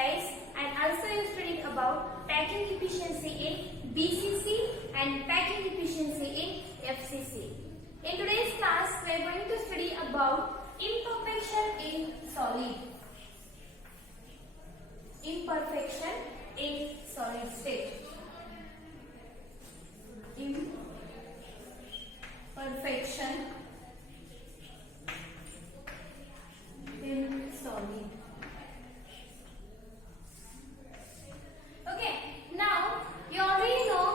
guys, and also you studied about packing efficiency in BCC and packing efficiency in FCC. In today's class we are going to study about imperfection in solid. Imperfection in solid state. Imperfection in solid. Okay, now you already know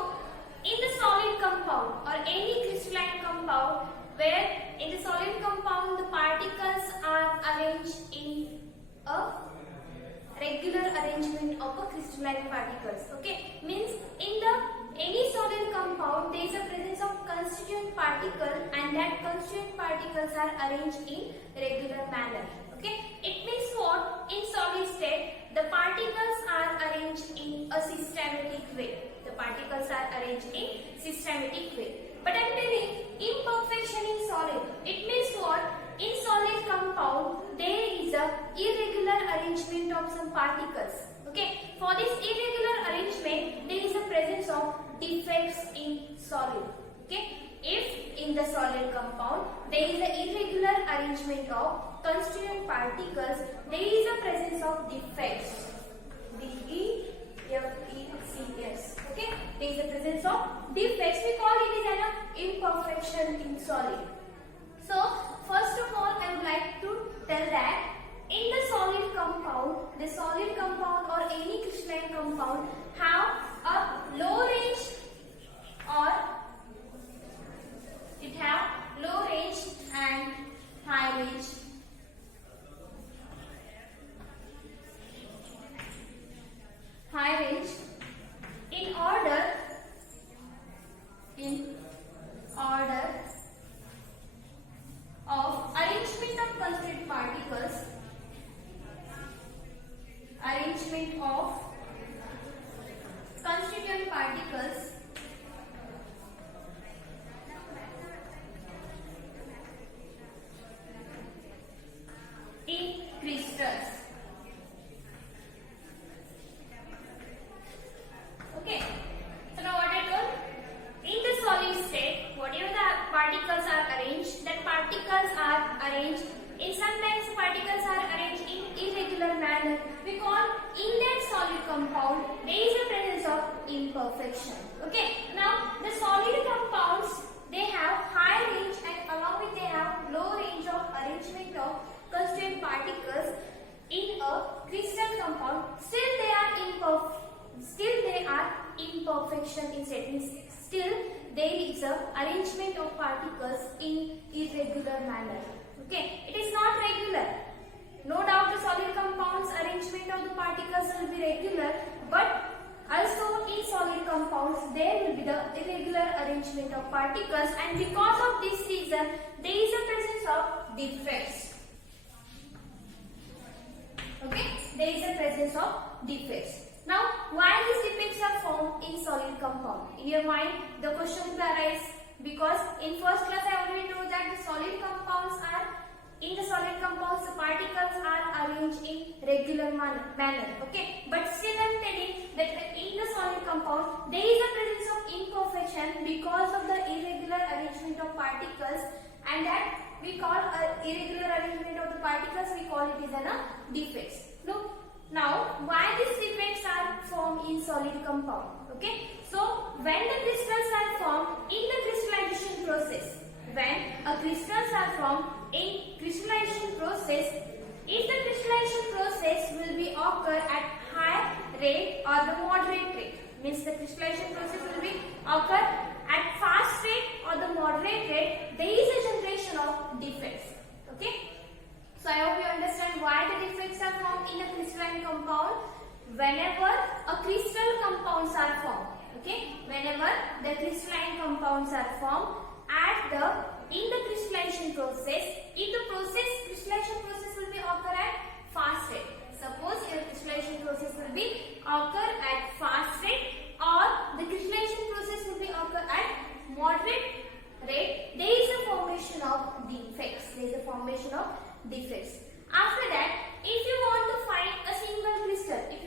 in the solid compound or any crystalline compound, where in the solid compound the particles are arranged in a regular arrangement of a crystalline particles. Okay, means in the any solid compound there is a presence of constituent particle and that constituent particles are arranged in regular manner. Okay, it means what? In solid state the particles are arranged in a systematic way. The particles are arranged in systematic way. But I am telling imperfection in solid. It means what? In solid compound there is a irregular arrangement of some particles. Okay, for this irregular arrangement there is a presence of defects in solid. Okay, if in the solid compound there is a irregular arrangement of constituent particles, there is a presence of defects. D-E-F-E-C-S. Okay, there is a presence of defects. We call it as an imperfection in solid. So first of all I would like to tell that in the solid compound or any crystalline compound have a low range or it have low range and high range. High range in order of arrangement of constituent particles. Arrangement of constituent particles in crystals. Okay, so now what I told, in the solid state whatever the particles are arranged, that particles are arranged in, sometimes particles are arranged in irregular manner. We call in that solid compound there is a presence of imperfection. Okay, now the solid compounds they have high range and along with they have low range of arrangement of constituent particles in a crystal compound. Still they are imperfection in settings. Still there is a arrangement of particles in irregular manner. Okay, it is not regular. No doubt the solid compounds arrangement of the particles will be regular, but also in solid compounds there will be the irregular arrangement of particles, and because of this reason there is a presence of defects. Okay, there is a presence of defects. Now why these defects are formed in solid compound? In your mind the question will arise, because in first class I already told that the solid compounds are, in the solid compounds the particles are arranged in regular manner. Okay, but still I am telling that in the solid compound there is a presence of imperfection because of the irregular arrangement of particles, and that we call irregular arrangement of the particles, we call it as a defects. Now why these defects are formed in solid compound? Okay, so when the crystals are formed in the crystallization process, when a crystals are formed in crystallization process, if the crystallization process will be occur at high rate or the moderate rate, means the crystallization process will be occur at fast rate or the moderate rate, there is a generation of defects. Okay, so I hope you understand why the defects are formed in a crystalline compound. Whenever a crystal compounds are formed, okay, whenever the crystalline compounds are formed in the crystallization process, if the crystallization process will be occur at fast rate. Suppose your crystallization process will be occur at fast rate or the crystallization process will be occur at moderate rate, there is a formation of defects. There is a formation of defects. After that, if you want to find a single crystal, if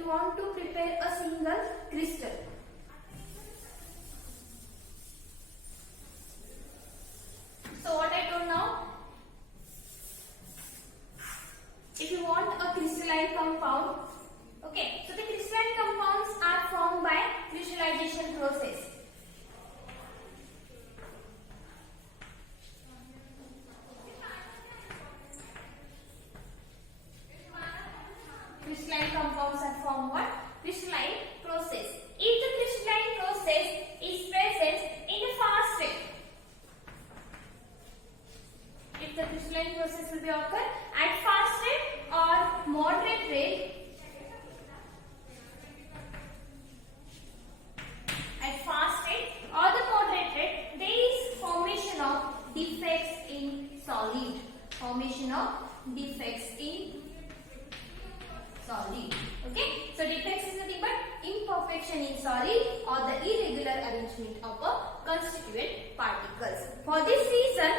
constituent particles. For this reason,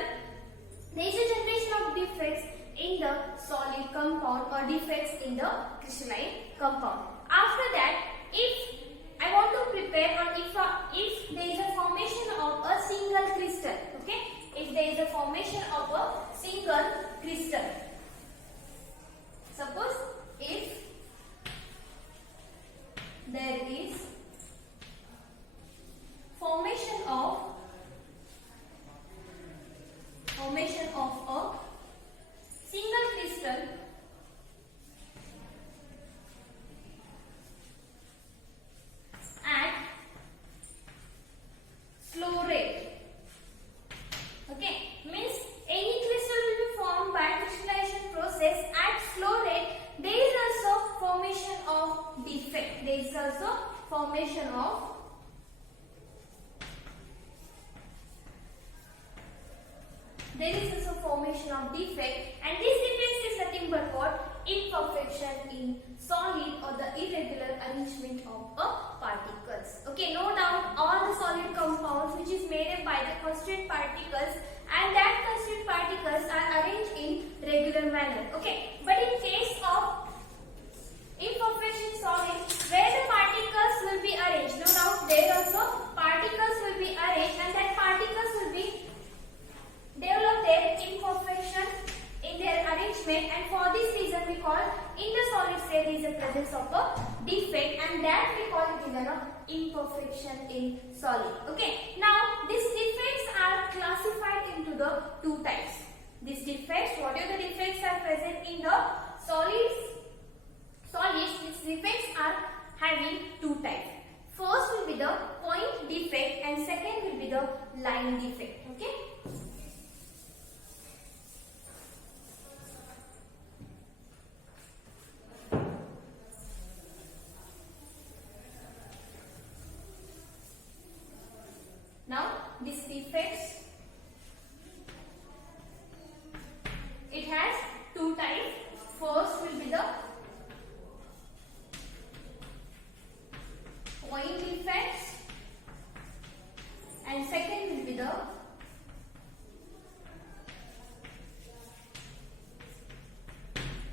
there is a generation of defects in the solid compound or defects in the crystalline compound. After that, if I want to prepare or if there is a formation of a single crystal, okay, if there is a formation of a single crystal, suppose if there is formation of a single crystal at slow rate. Okay, means any crystal will be formed by crystallization process at slow rate. There is also formation of defect. There is also formation of defect, and this defect is nothing but what? Imperfection in solid or the irregular arrangement of particles. Okay, no doubt all the solid compounds which is made up by the constituent particles, and that constituent particles are arranged in regular manner. Okay, but in case of imperfection solid, where the particles will be arranged, no doubt there also particles will be arranged, and that particles will be develop their imperfection in their arrangement, and for this reason we call in the solid state there is a presence of a defect, and that we call it as an imperfection in solid. Okay, now these defects are classified into the two types. These defects, whatever the defects are present in the solids, these defects are having two types. First will be the point defect and second will be the line defect. Okay. Now, these defects, it has two types. First will be the point defects and second will be the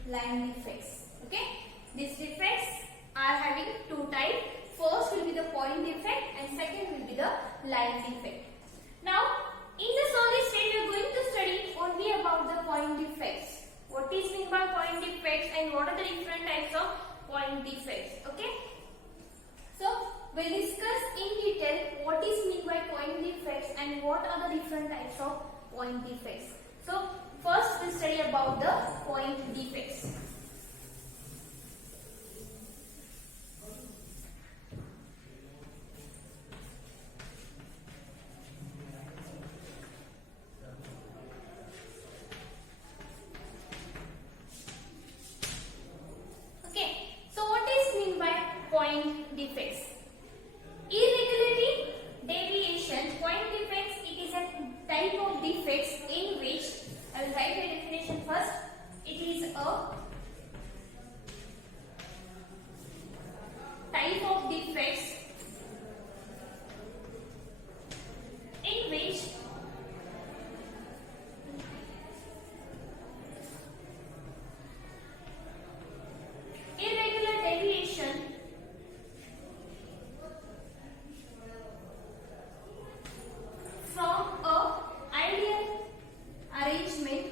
line defects. Okay, these defects are having two types. First will be the point defect and second will be the line defect. Now, in the solid state we are going to study only about the point defects. What is meant by point defects and what are the different types of point defects. Okay, so we'll discuss in detail what is meant by point defects and what are the different types of point defects. So first we'll study about the point defects. Point defects. Irregularity, deviation, point defects, it is a type of defects in which, I will write the definition first, it is a type of defects in which irregular deviation from a ideal arrangement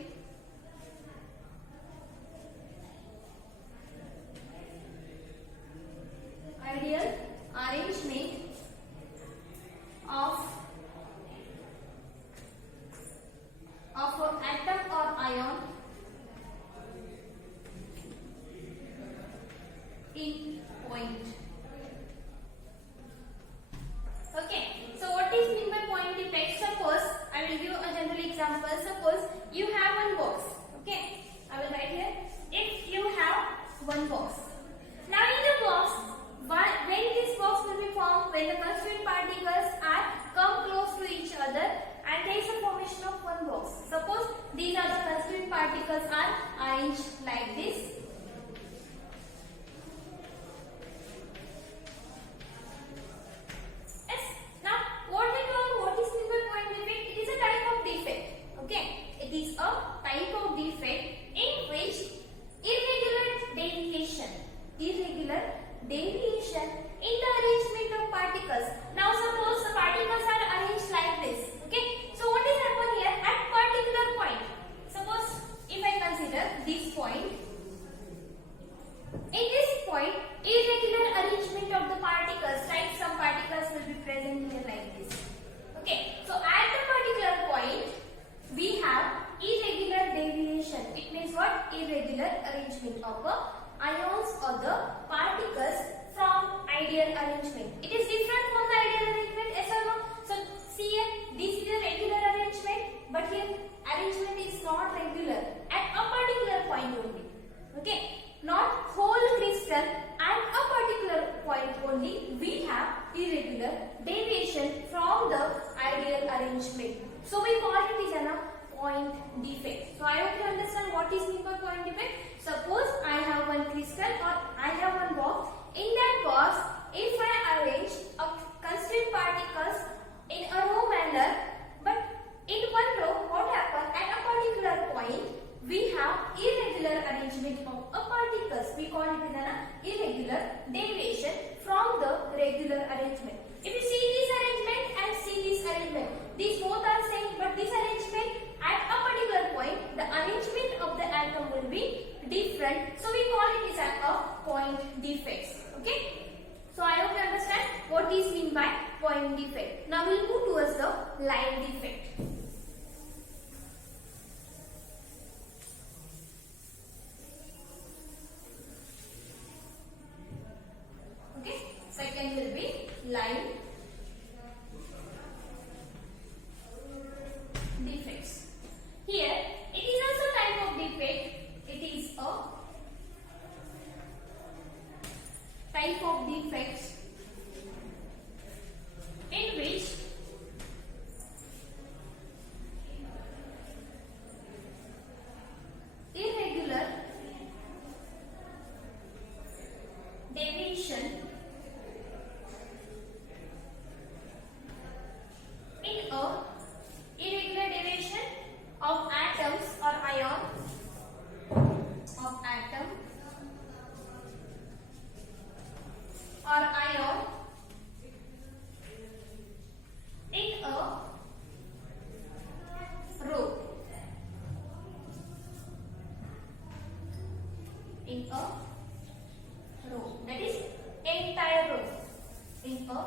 of an atom or ion in point. Okay, so what is meant by point defect? Suppose I will give a general example. Suppose you have one box. Okay, I will write here. If you have one box, now in the box, when this box will be formed, when the constituent particles are come close to each other, and there is a formation of one box. Suppose these are the constituent particles are arranged like this. Yes. Now what we call what arrangement. So we call it is a point defect. So I hope you understand what is meant by point defect. Suppose I have one crystal or I have one box. In that box, if I arrange a constrained particles in a row manner, but in one row, what happens at a particular point, we have irregular arrangement of a particles. We call it as an irregular deviation from the regular arrangement. If you see this arrangement and see this arrangement, these both are same, but this arrangement at a particular point, the arrangement of the atom will be different. So we call it as a point defects. Okay. So I hope you understand what is mean by point defect. Now we'll move towards the line defect. Okay. Second will be line defects. Here it is also type of defect. It is a type of defects in which irregular deviation of atoms or ion in a row. That is entire row. In a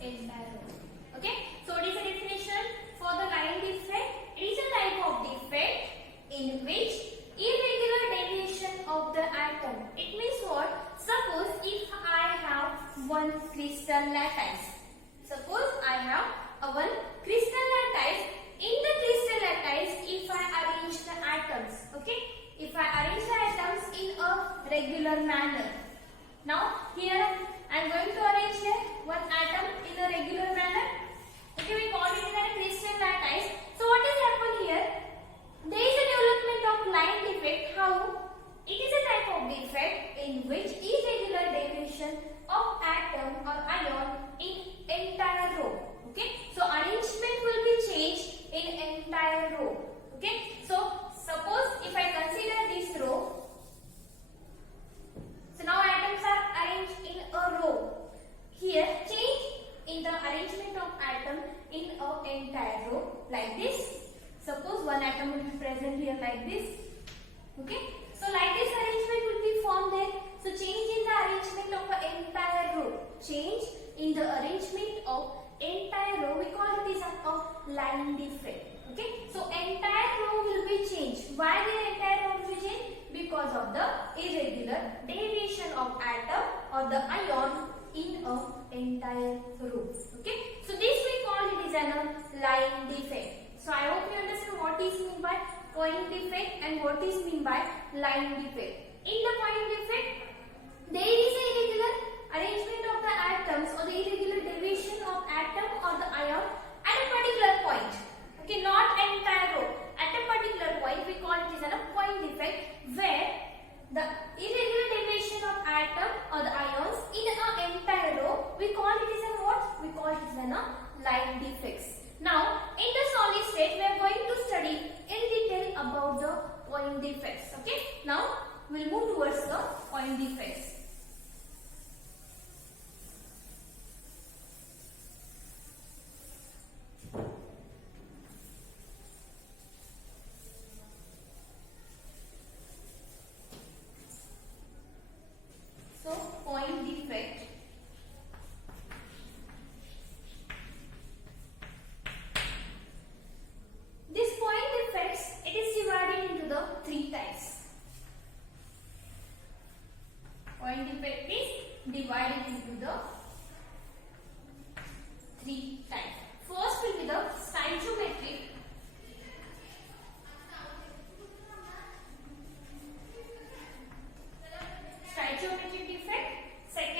entire row. Okay. So what is the definition for the line defect? It is a type of defect in which irregular deviation of the atom. It means what? Suppose if I have one crystal lattice. Suppose I have one crystal lattice. In the crystal lattice, if I arrange the atoms, okay? If I arrange the atoms in a regular manner. Now here I am going to arrange here one atom in a regular manner. Okay, we call it as a crystal lattice. So what has happened here? There is a development of line defect. How? It is a type of defect in which irregular deviation of atom or ion in entire row. Okay, so arrangement will be changed in entire row. Okay, so suppose if I consider this row. So now atoms are arranged in a row. Here change in the arrangement of atom in an entire row like this. Suppose one atom will be present here like this. Okay. So like this arrangement will be formed there. So change in the arrangement of an entire row. Change in the arrangement of entire row. We call it as a line defect. Okay. So entire row will be changed. Why the entire row will be changed? Because of the irregular deviation of atom or the ion in an entire row. Okay. So this we call it as a line defect. So I hope you understand what is meant by point defect and what is meant by line defect. In the point defect, there is a irregular arrangement of the atoms or the irregular deviation of atom or the ion at a particular point. Okay, not entire row. At a particular point, we call it as a point defect where the irregular deviation of atom or the ions in an entire row, we call it as a what? We call it as a line defects. Now, in the solid state, we are going to study in detail about the point defects. Okay. Now, we will move towards the point defects. So, point defect. This point defects, it is divided into the three types. Point defect is divided into the three types. First will be the stoichiometric. Stoichiometric defect. Second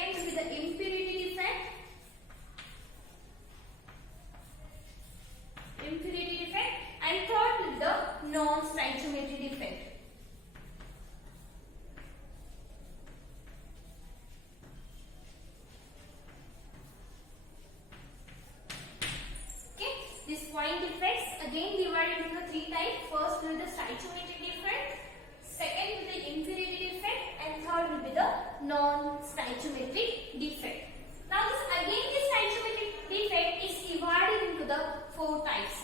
stoichiometric defect. Now this stoichiometric defect is divided into the four types.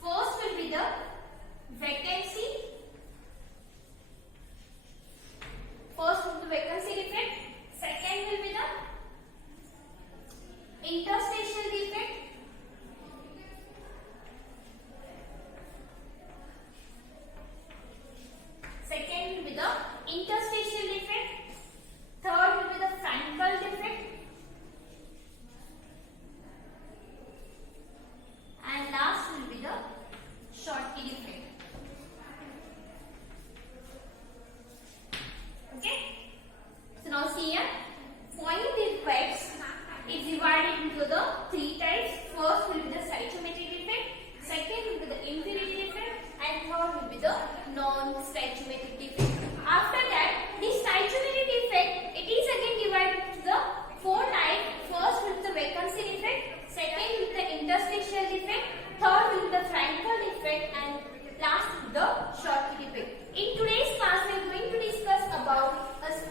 First will be the vacancy. First will be the vacancy defect. Second will be the interstitial defect. Second will be the interstitial defect. Third will be the Frankel defect. And last will be the Schottky defect. Okay. So now see here, point defects is divided into the three types. First will be the stoichiometric defect. Second will be the impurity defect. And third will be the non-stoichiometric defect. After that, this stoichiometric defect, it is again divided into the four types. First will be the vacancy defect. Second will be the interstitial defect. Third will be the Frankel defect. And last will be the Schottky defect. In today's class, we are going to discuss about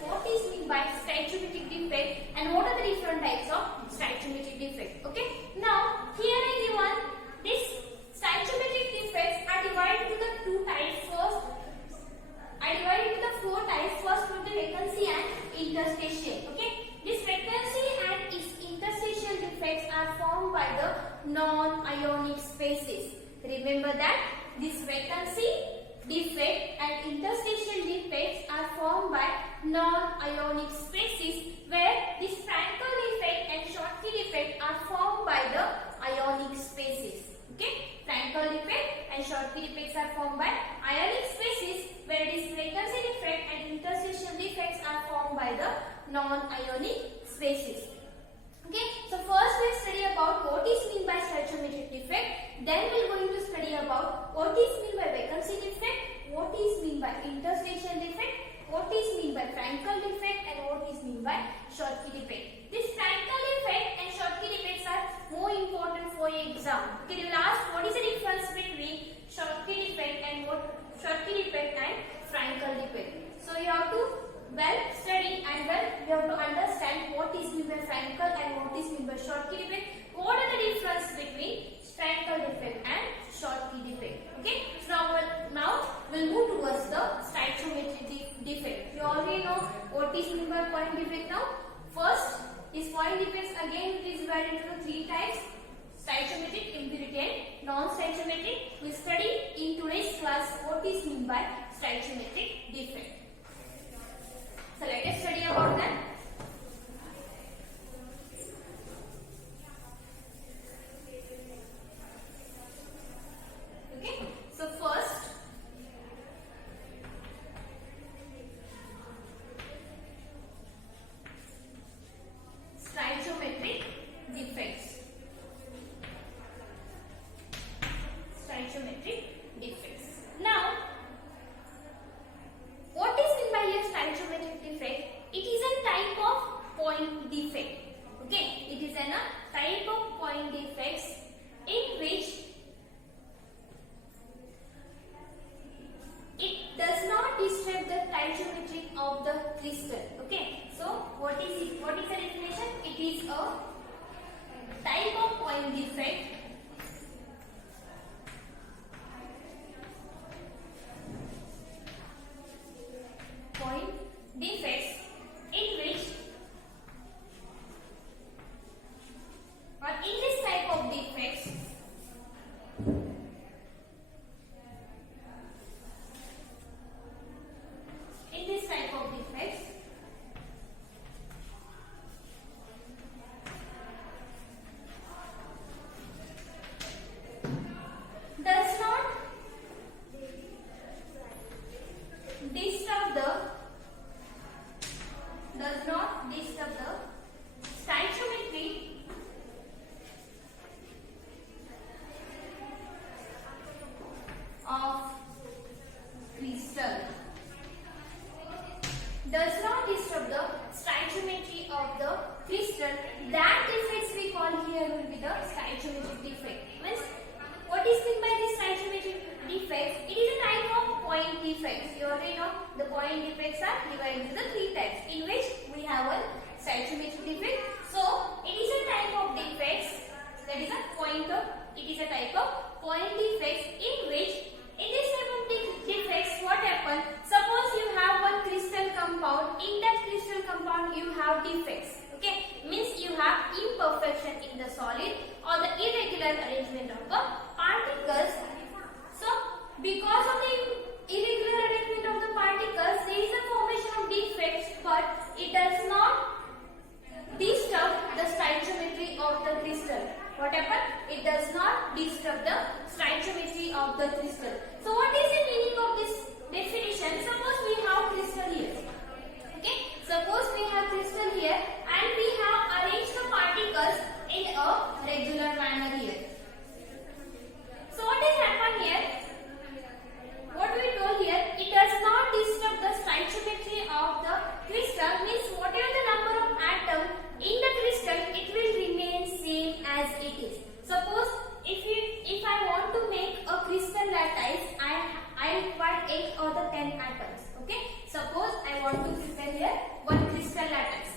what is meant by stoichiometric defect and what are the different types of stoichiometric defect. Okay. Now, here I given this stoichiometric defects are divided into the two types. First, I divided into the four types. First will be vacancy and interstitial. Okay. This vacancy and its interstitial defects are formed by the non-ionic spaces. Remember that this vacancy defect and interstitial defects are formed by non-ionic spaces, where this Frankel defect and Schottky defect are formed by the ionic spaces. Okay, Frankel defect and Schottky defects are formed by ionic spaces, where this vacancy defect and interstitial defects are formed by the non-ionic spaces. Okay, so first we'll study about what is meant by stoichiometric defect. Then we're going to study about what is meant by vacancy defect, what is meant by interstitial defect, what is meant by Frankel defect, and what is meant by Schottky defect. This Frankel defect and Schottky defects are more important for your exam. Okay, they will ask what is the difference between Schottky defect and Schottky defect and Frankel defect. So you have to well study and you have to understand what is meant by Frankel and what is meant by Schottky defect. What are the difference between Frankel defect and Schottky defect? Okay, so now we'll move towards the stoichiometric defect. You already know what is meant by point defect now. First is point defects. Again, it is divided into three types: stoichiometric, impurity, and non-stoichiometric. We study in today's class what is meant by stoichiometric defect. So let us study about that. Okay, so first, stoichiometric defects. Stoichiometric defects. Now, what is meant by your stoichiometric defect? It is a type of point defect. Okay, it is a type of point defects in which it does not disturb the stoichiometry of the crystal. Okay, so what is it? What is the definition? It is a type of point defect defects in which, or in this type of defects, does not disturb the stoichiometry of crystal. Does not disturb the stoichiometry of the crystal. That defects we call here will be the stoichiometric defect. Means what is meant by this stoichiometric defect? It is a type of point defects. You already know the point defects are divided into the three types, in which we have a stoichiometric defect. So it is a type of defects, that is a pointer. It is a type of point defects in which, in this type of defects, what happen? Suppose you have one crystal compound. In that crystal compound, you have defects. Okay, means you have imperfection in the solid or the irregular arrangement of the particles. So because of the irregular arrangement of the particles, there is a formation of defects, but it does not disturb the stoichiometry of the crystal. What happened? It does not disturb the stoichiometry of the crystal. So what is the meaning of this definition? Suppose we have crystal here. Okay, suppose we have crystal here and we have arranged the particles in a regular manner here. So what has happened here? What we told here, it does not disturb the stoichiometry of the crystal, means whatever the number of atoms in the crystal, it will remain same as it is. Suppose if I want to make a crystal lattice, I require 8 or the 10 atoms. Okay, suppose I want to prepare here one crystal lattice.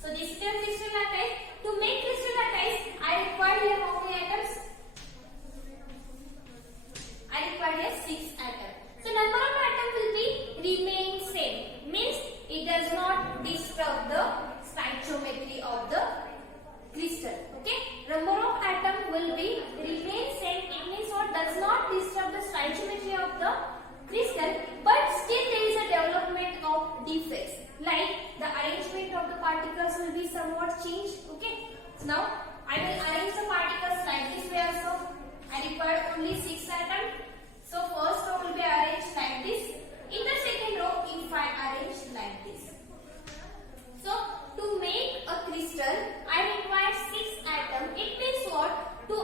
So this is a crystal lattice. To make crystal lattice, I require here how many atoms? I require here 6 atoms. So number of atoms will be remain same, means it does not disturb the stoichiometry of the crystal. Okay, number of atoms will be remain same. It means what? Does not disturb the stoichiometry of the crystal, but still there is a development of defects. Like the arrangement of the particles will be somewhat changed. Okay, now I will arrange the particles like this way also. I require only 6 atoms. So first row will be arranged like this. In the second row, if I arrange like this. So to make a crystal, I require 6 atoms. It means what? To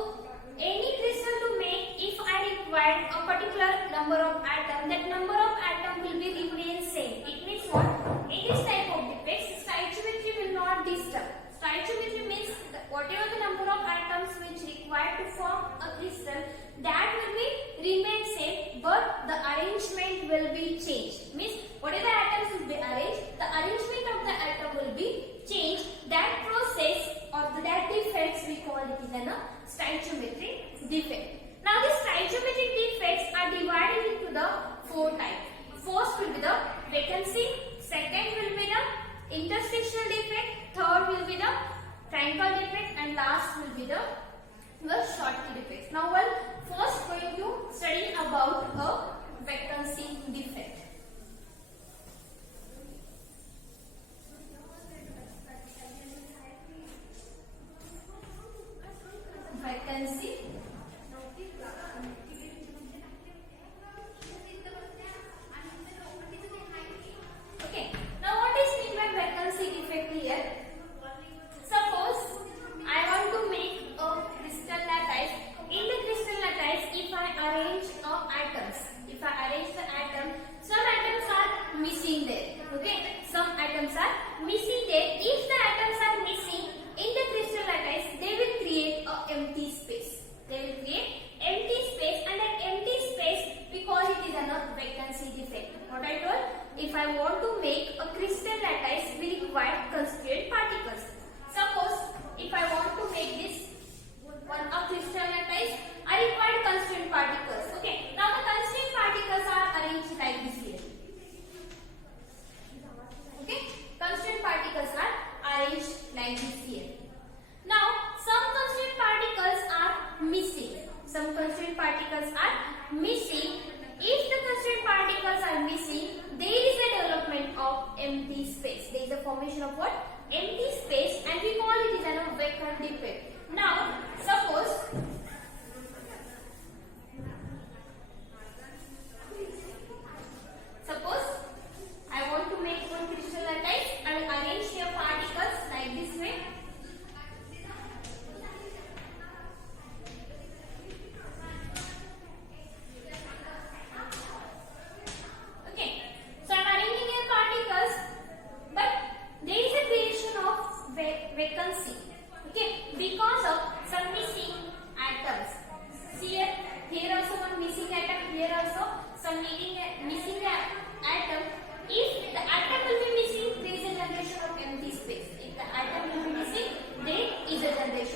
any crystal to make, if I require a particular number of atoms, that number of atoms will be remain same. It means what? In this type of defects, stoichiometry will not disturb. Stoichiometry means whatever the number of atoms which required to form a crystal, that will be remain same, but the arrangement will be changed. Means whatever atoms will be arranged, the arrangement of the atom will be changed. That process or that defects we call it is a stoichiometric defect. Now the stoichiometric defects are divided into the 4 types. First will be the vacancy, second will be the interstitial defect, third will be the Frankel defect, and last will be the Schottky defect. Now we're first going to study about a vacancy defect. Vacancy. Okay. Now what is meant by vacancy defect here? Suppose I want to make a crystal lattice. In the crystal lattice, if I arrange atoms, if I arrange the atom, some atoms are missing there. Okay, some atoms are missing there. If the atoms are missing in the crystal lattice, they will create a empty space. They will create empty space, and that empty space we call it is a vacancy defect. What I told, if I want to make a crystal lattice, we require constituent particles. Suppose if I want to make this one a crystal lattice, I require constituent particles. Okay, now the constituent particles are arranged like this here. Okay, constituent particles are arranged like this here. Now some constituent particles are missing. Some constituent particles are missing. If the constituent particles are missing, there is a development of empty space. There is a formation of what? Empty space, and we call it is a vacant defect. Now suppose I want to make one crystal lattice. I will arrange here particles like this way. Okay, so I am arranging here particles, but there is a creation of vacancy. Okay, because of some missing atoms. See here also one missing atom, here also some missing atom. If the atom will be missing, there is a generation of empty space. If the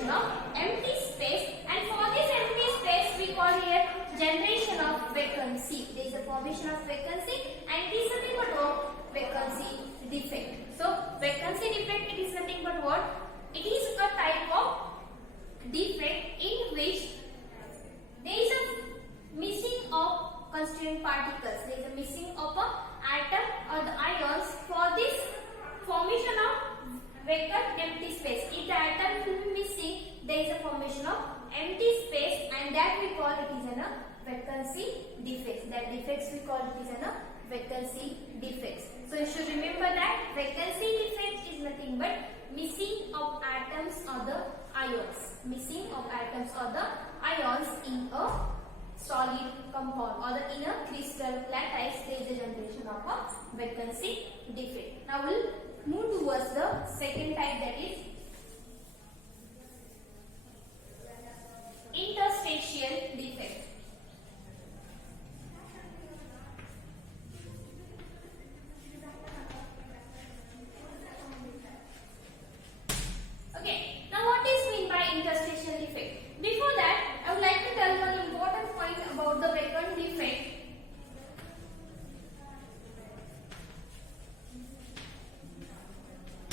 generation of empty space, and for this empty space we call here generation of vacancy. There is a formation of vacancy, and it is nothing but what? Vacancy defect. So vacancy defect, it is nothing but what? It is a type of defect in which there is a missing of constituent particles. There is a missing of a atom or the ions. For this formation of vacant empty space, if the atom will be missing, there is a formation of empty space, and that we call it is a vacancy defect. That defects we call it is a vacancy defects. So you should remember that vacancy defect is nothing but missing of atoms or the ions. Missing of atoms or the ions in a solid compound or in a crystal lattice, there is a generation of a vacancy defect. Now we'll move towards the second type, that is interstitial defect. Okay, now what is mean by interstitial defect? Before that, I would like to tell one important point about the vacant defect.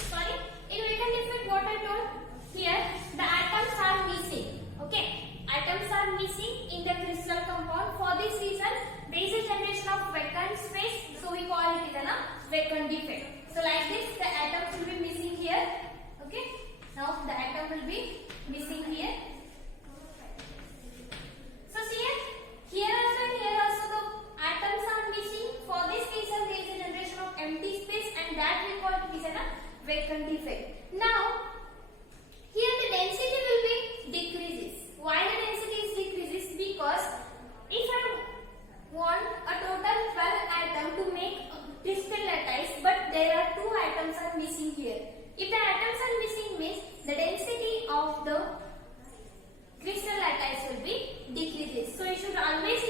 Sorry, in vacant defect what I told? Here the atoms are missing. Okay, atoms are missing in the crystal compound. For this reason, there is a generation of vacant space. So we call it as a vacant defect. So like this, the atoms will be missing here. Okay, now the atom will be missing here. So see here also and here also the atoms are missing. For this reason, there is a generation of empty space, and that we call it as a vacant defect. Now here the density will be decreases. Why the density is decreases? Because if I want a total 12 atom to make a crystal lattice, but there are 2 atoms are missing here. If the atoms are missing means the density of the crystal lattice will be decreases. So you should always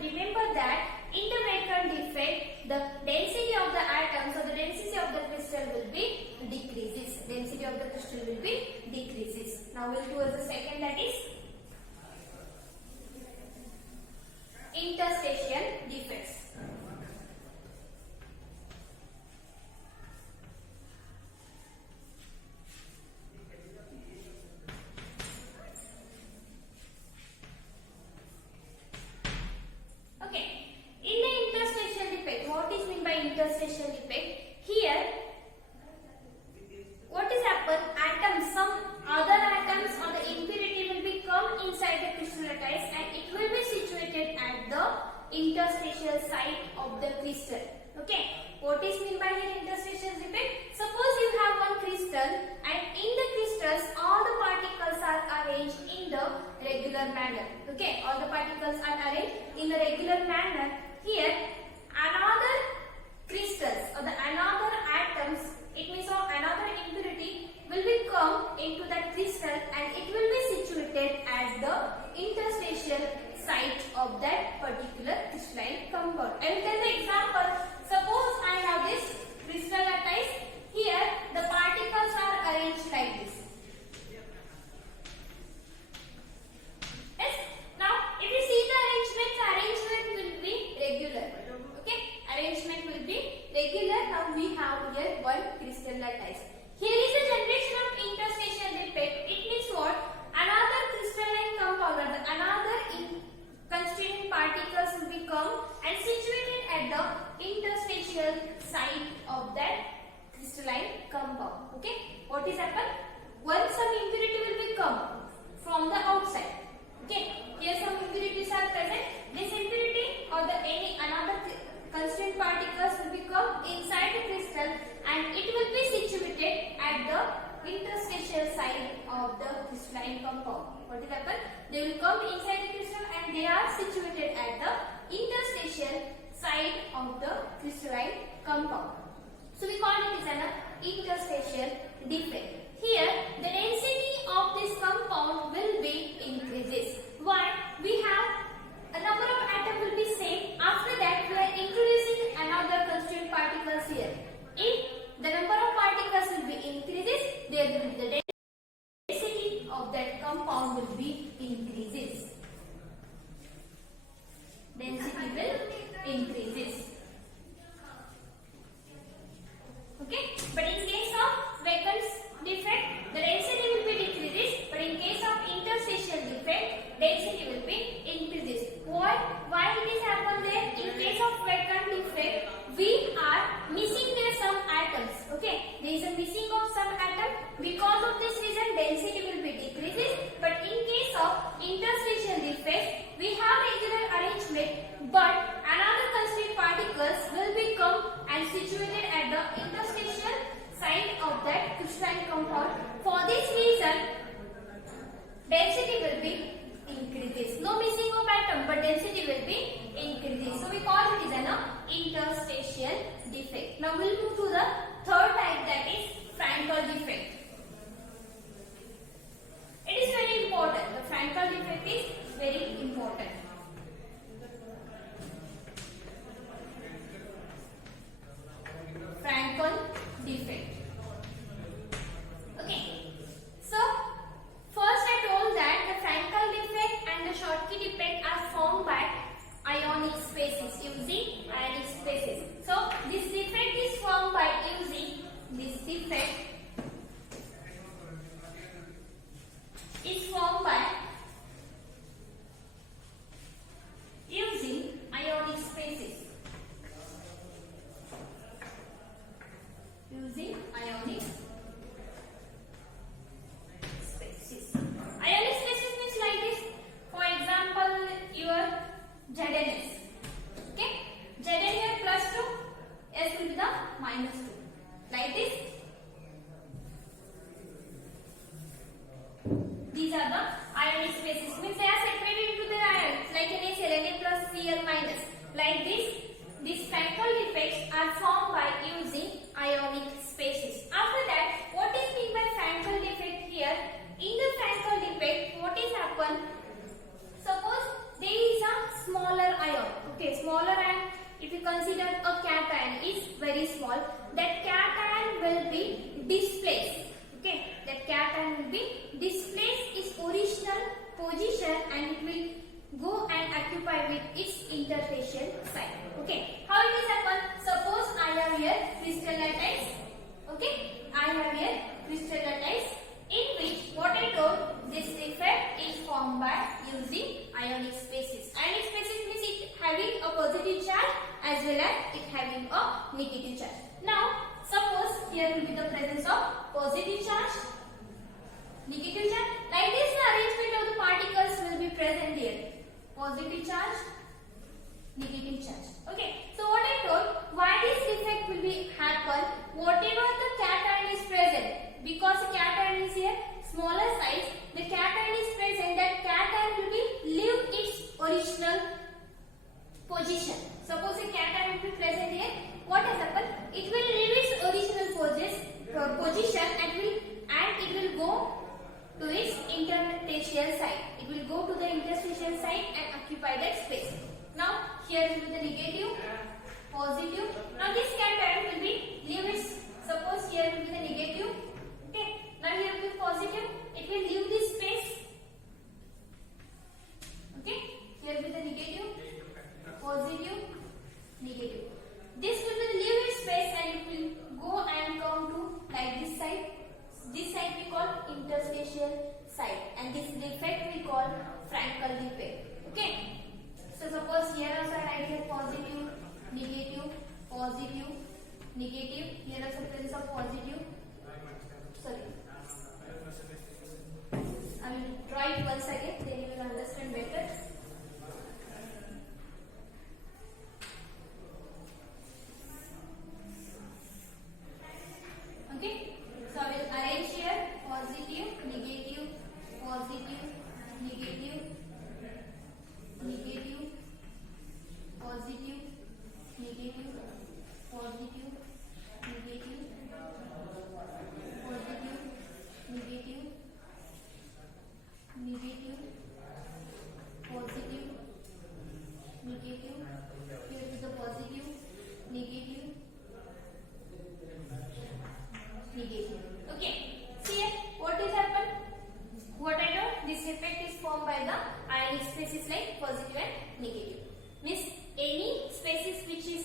remember that in the vacant defect, the density of the atoms or the density of the crystal will be decreases. Density of the crystal will be decreases. Now we'll towards the second, that is interstitial defects. Okay, in the interstitial defect, what is mean by interstitial defect? Here, what is happen? Atoms, some other atoms or the impurity will become inside the crystal lattice, and it will be situated at the interstitial site of the crystal. Okay, what is mean by here interstitial defect? Suppose you have one crystal, and in the crystals all the particles are arranged in the regular manner. Okay, all the particles are arranged in a regular manner. Here another crystals or the another atoms, it means of another impurity will become into that crystal, and it will be situated at the interstitial site of that particular crystalline compound. I will tell the example. Suppose I have this crystal lattice. Here the particles are arranged like this. Yes. Now if you see the arrangement will be regular. Okay, arrangement will be regular. Now we have here one crystal lattice. Here is a generation of interstitial defect. It means what? Another crystalline compound or another constituent particles will become and situated at the interstitial site of that crystalline compound. Okay, what is happen? Once some impurity will become from the outside. Okay, here some impurities are present. This impurity or the any another constituent particles will become inside the crystal, and it will be situated at the interstitial site of the crystalline compound. What will happen? They will come inside the crystal, and they are situated at the interstitial site of the crystalline compound. So we call it as an interstitial defect. Here the density of this compound will be increases. Why? We have a number of atoms will be same. After that we are introducing another constituent particles here. If the number of particles will be increases, there will be the density of that These are the ionic spaces. Means they are separated into their ions like Na plus Cl minus. Like this, these Frankel defects are formed by using ionic spaces. After that, what is meant by Frankel defect here? In the Frankel defect, what is happen? Suppose there is a smaller ion. Okay, smaller ion. If you consider a cation is very small, that cation will be displaced. Okay, that cation will be displaced its original position and it will go and occupy with its interfacial site. Okay, how it is happen? Suppose I have here crystal lattice. Okay, I have here crystal lattice in which what I told, this defect is formed by using ionic spaces. Ionic spaces means it having a positive charge as well as it having a negative charge. Now, suppose here will be the presence of positive charge, negative charge. Like this, the arrangement of the particles will be present here. Positive charge, negative charge. Okay. So what I told, why this defect will be happen? Whatever the cation is present, because the cation is here smaller size, the cation is present. That cation will be leave its original position. Suppose a cation will be present here. What has happened? It will leave its original position and it will go to its interstitial site. It will go to the interstitial site and occupy that space. Now here will be the negative, positive. Now this cation will be leave its. Suppose here will be the negative. Okay. Now here will be positive. It will leave this space. Okay. Here will be the negative, positive, negative. This will be the leave its space and it will go and come to like this side. This side we call interstitial site and this defect we call Frankel defect. Okay. So suppose here also I write here positive, negative, positive, negative. Here also presence of positive. Sorry. I will draw it once again, then you will understand better. Okay. So I will arrange here positive, negative, positive, negative, negative, positive, negative, positive, negative, positive, negative, negative, positive, negative. Here is the positive, negative, negative. Okay. See here, what is happened? What I know, this effect is formed by the ionic spaces like positive and negative. Means any spaces which is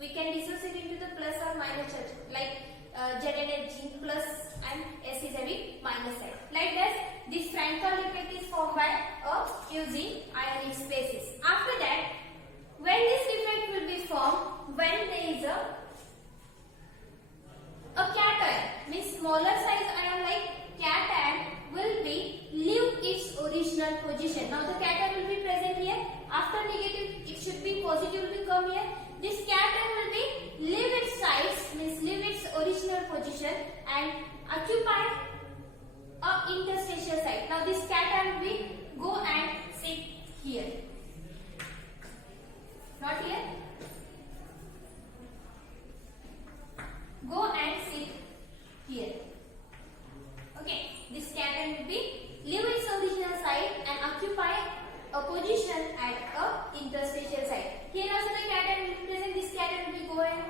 we can dissociate into the plus or minus charge. Like Z energy plus and S is having minus side. Like that, this Frankel effect is formed by using ionic spaces. After that, when this defect will be formed, when there is a cation, means smaller size ion like cation will be leave its original position. Now the cation will be present here. After negative, it should be positive will come here. This cation will be leave its size, means leave its original position and occupy a interstitial site. Now this cation will be go and sit here. Not here. Go and sit here. Okay, this cation will be leave its original site and occupy a position at a interstitial site. Here also the cation will be present. This cation will be go and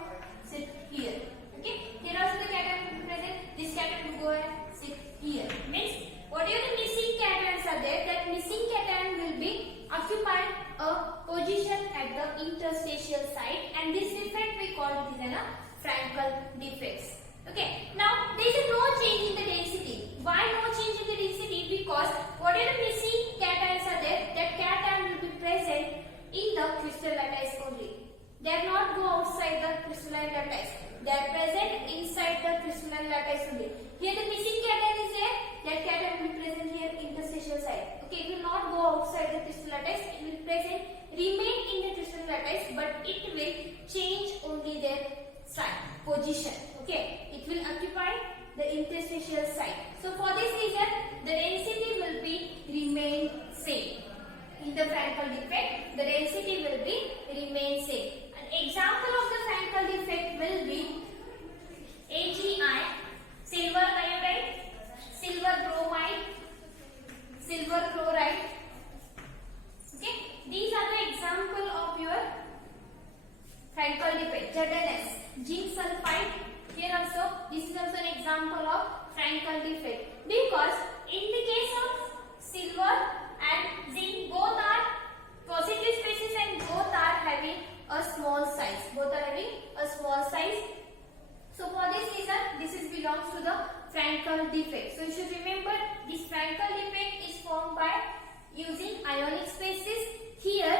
sit here. Okay, here also the cation will be present. This cation will go and sit here. Means whatever the missing cations are there, that missing cation will be occupying a position at the interstitial site, and this defect we call it as a Frankel defects. Okay. Now there is no change in the density. Why no change in the density? Because whatever missing cations are there, that cation will be present in the crystal lattice only. They are not go outside the crystalline lattice. They are present inside the crystalline lattice only. Here the missing cation is there. That cation will be present here interstitial site. Okay, it will not go outside the crystal lattice. It will present remain in the crystal lattice, but it will change only their site position. Okay, it will occupy the interstitial site. So for this reason, the density defect? Because in the case of silver and zinc, both are positive species and both are having a small size. Both are having a small size. So for this reason, this is belongs to the Frankel defect. So you should remember this Frankel defect is formed by using ionic species. Here,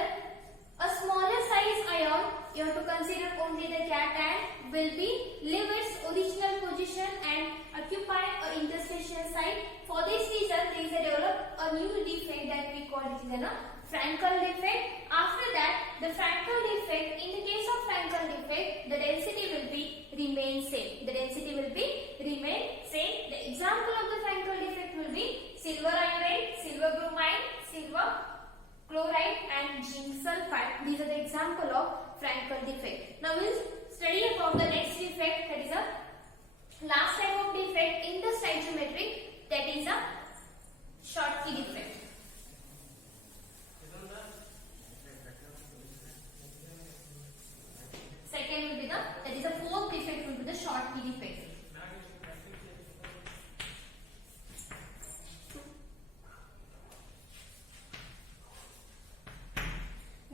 a smaller size ion, you have to consider only the cation, will be leave its original position and occupy an interstitial site. For this reason, there is a develop a new defect that we call it as a Frankel defect. After that, the Frankel defect, in the case of Frankel defect, the density will be remain same. The density will be remain same. The example of the Frankel defect will be silver iodide, silver bromide, silver chloride and zinc sulfide. These are the example of Frankel defect. Now we will study about the next defect, that is a last type of defect in the stoichiometric, that is a Schottky defect. Second will be that is a fourth defect will be the Schottky defect.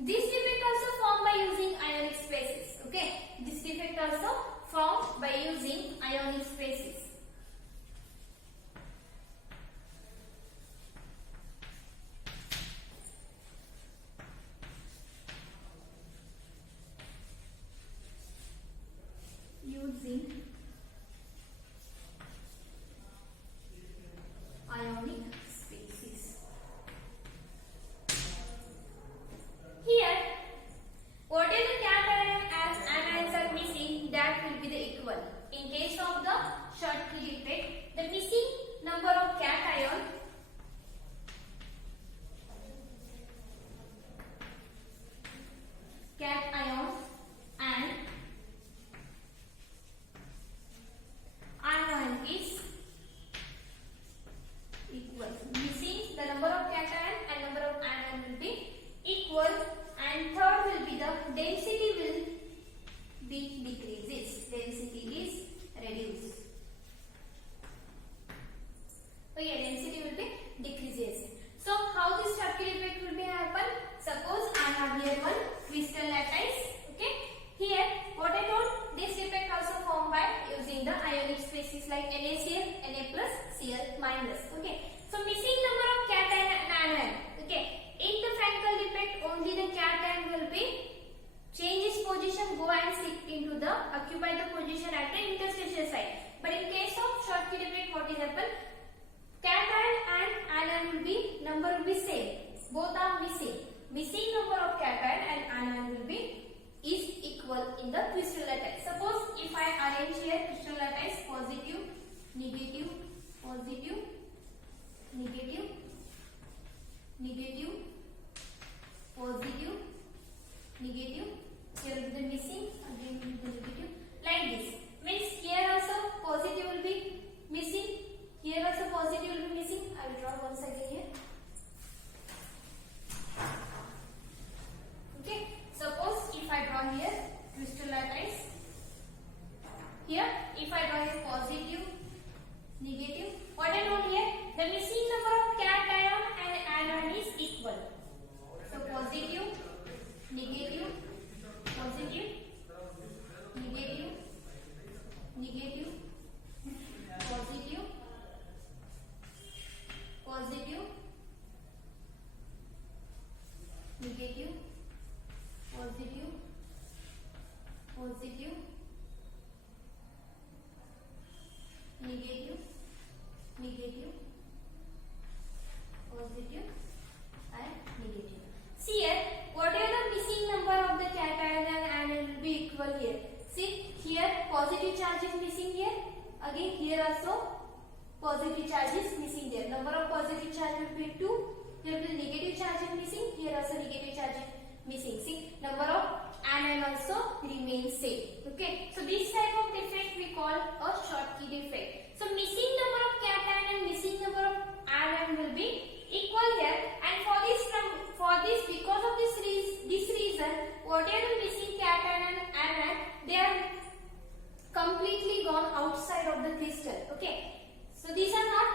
This defect also formed by using ionic species. Okay, this defect also formed by using ionic species. Using ionic species. Here, whatever cation and anions are missing, that will be the equal. In case of the Schottky defect, the missing number of cation and anion is equal. Missing the number of cation and number of anion will be equal, and third will be the density will be decreases. Density is reduced. Okay, density will be decreases. So how this Schottky defect will be happen? Suppose I have here one crystal lattice. Okay, here what I told, this defect also formed by using the ionic species like NaCl, Na plus, Cl minus. Okay, so missing number of cation and anion. Okay, in the Frankel defect only the cation will be change its position, go and sit into the occupy the position at the interstitial site. But in case of Schottky defect, what is happen? Cation and anion will be number will be same. Both are missing. Missing number of cation and anion will be is equal in the crystal lattice. Suppose if I arrange here crystal lattice positive, negative, positive, negative, negative, positive, negative. Here will be the missing, again will be the negative. Like this. Means here also positive will be missing. Here also positive will be missing. I will draw once again here. Okay. Suppose if I draw here crystal lattice. Here if I draw here positive, negative. What I told here? The missing number of cation and anion is equal. So positive, negative, positive, negative, negative, positive, positive, negative, positive, positive, negative, negative, positive and negative. See here, whatever the missing number of the cation and anion will be equal here. See here positive charge is missing here. Again here also positive charge is missing there. Number of positive charge will be 2. Here will be negative charge is missing. Here also negative charge is missing. See number of anion also remains same. Okay. So this type of defect we call a Schottky defect. So missing number of cation and missing number of anion will be equal here, and for this because of this reason, whatever missing cation and anion, they are completely gone outside of the crystal. Okay, so these are not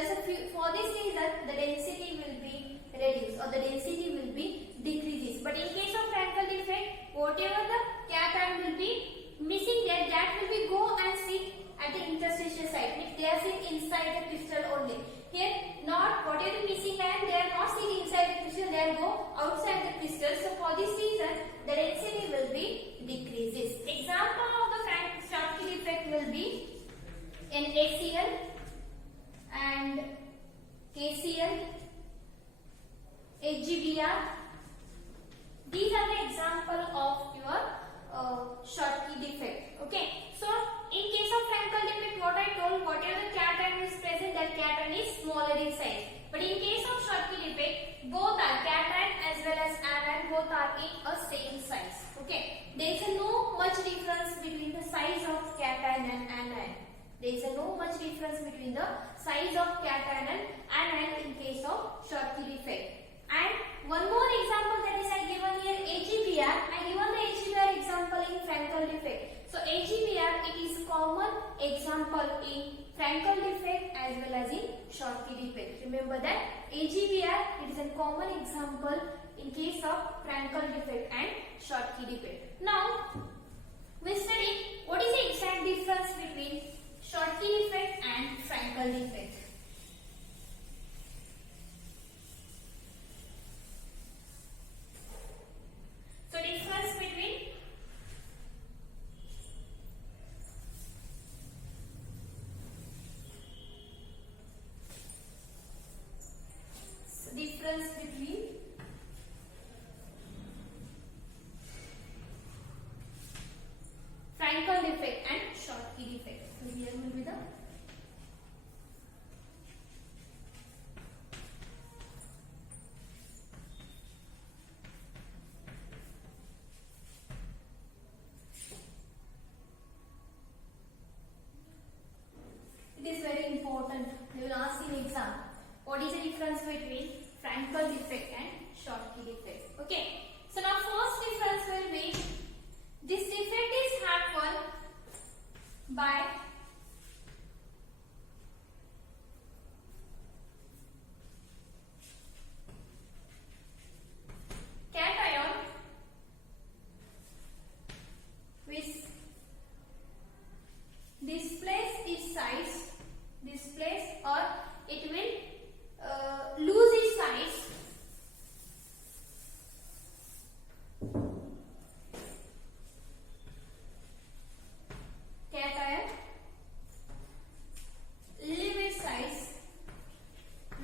crystal. So for this reason, the density will be reduced or the density will be decreases. But in case of Frankel defect, whatever the cation will be missing there, that will be go and sit at the interstitial site. Means they are sitting inside the crystal only. Here, not whatever missing ion, they are not sitting inside the crystal. They go outside the crystal. So for this reason, the density will be decreases. Example of the Schottky defect will be in HCl and KCl, HgBr. These are the example of your Schottky defect. Okay. So in case of Frankel defect, what I told, whatever the cation is present, that cation is smaller in size. But in case of Schottky defect, both are cation as well as anion, both are in a same size. Okay. There is no much difference between the size of cation and anion. There is no much difference between the size of cation and anion in case of Schottky defect. And one more example that is I given here, HgBr. I given the HgBr example in Frankel defect. So HgBr, it is common example in Frankel defect as well as in Schottky defect. Remember that HgBr, it is a common example in case of Frankel defect and Schottky defect. Now we study what is the exact difference between Schottky defect and Frankel defect. So difference between Frankel defect and Schottky defect. So here will be the it is very important. They will ask in exam. What is the difference between Frankel defect and Schottky defect? Okay. So now first difference will be this defect is happened by cation which displace its size, or it will lose its size cation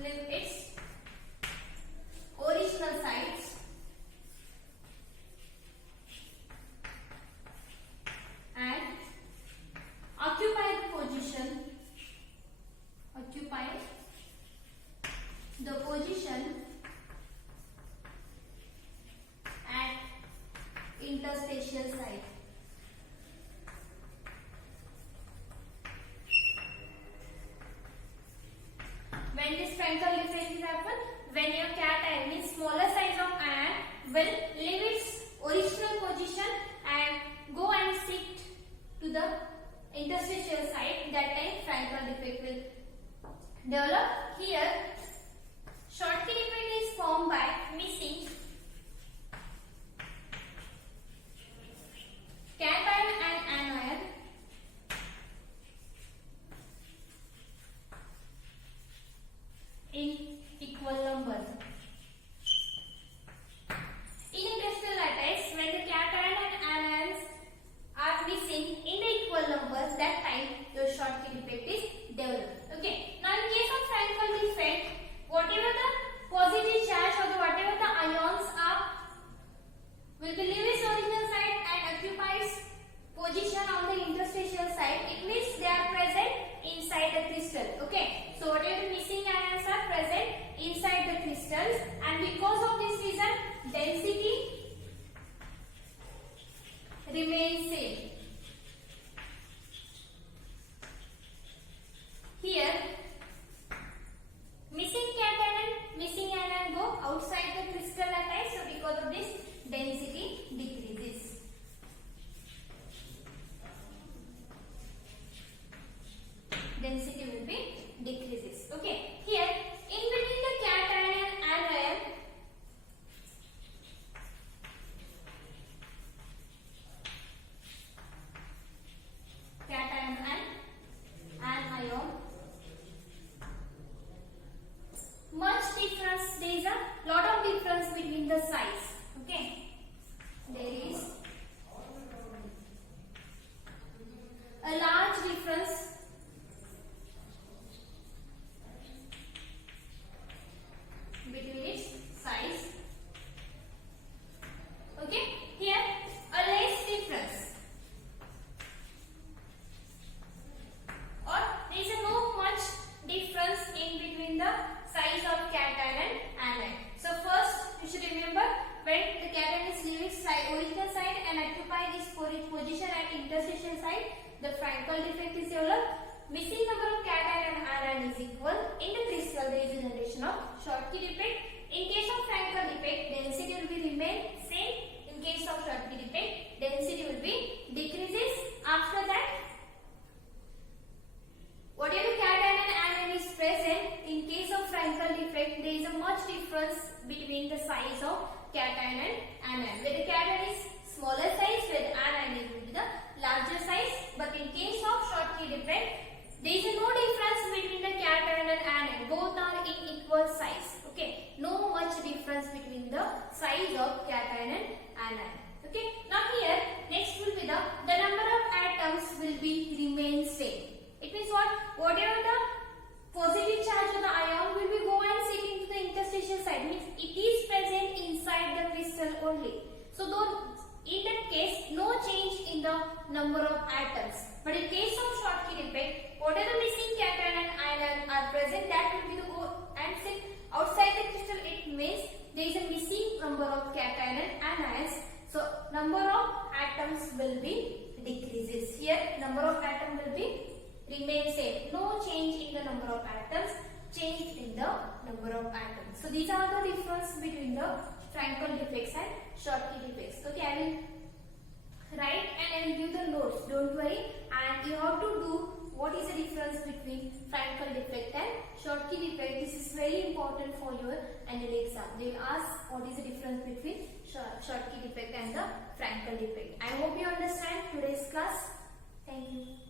leave its original size and occupy the position at interstitial site. When this Frankel defect is happen, when your cation means smaller size of ion will leave its original position and go and sit to the interstitial site, that time Frankel defect will develop. Here Schottky defect is formed by missing cation and anion in equal number. In a crystal lattice, when the cation and anions are missing in the equal numbers, that time your Schottky defect is developed. Okay. Now in case of Frankel defect, whatever the positive charge or whatever the ions are will be leave its original site and occupies position on the interstitial site. It means they are present inside the crystal. Okay. So whatever the missing ions are present inside the crystals, and because of this reason, density remains same. a large difference between its size. Okay, here a less difference, or there is no much difference in between the size of cation and anion. So first you should remember, when the cation is leaving original side and occupying its position at intersection side, the Frankel defect is developed. Missing number of cation and anion is equal. In the crystal there is a generation of Schottky defect. In case of Frankel defect, density will be remain same. In case of Schottky defect, density will be decreases. After that, whatever cation and anion is present, in case of Frankel defect, there is a much difference between the size of cation and anion. Where the cation is smaller size, where the anion will be the larger size. But in case of Schottky defect, there is no difference between the cation and anion. Both are in equal size. Okay, no much difference between the size of cation and anion. Okay, now here next will be the number of atoms will be remain same. It means what? Whatever the positive charge of the ion will be go and sit into the interstitial side, means it is present inside the crystal only. So though in that case no change in the number of atoms. But in case of Schottky defect, whatever missing cation and anion are present, that will be the go and sit outside the crystal. It means there is a missing number of cation and anions. So number of atoms will be decreases. Here number of atoms will be remain same. No change in the number of atoms, change in the number of atoms. So these are the difference between the Frankel defects and Schottky defects. Okay, I will write and I will give the notes. Don't worry, and you have to do what is the difference between Frankel defect and Schottky defect. This is very important for your annual exam. They will ask what is the difference between Schottky defect and the Frankel defect. I hope you understand today's class. Thank you.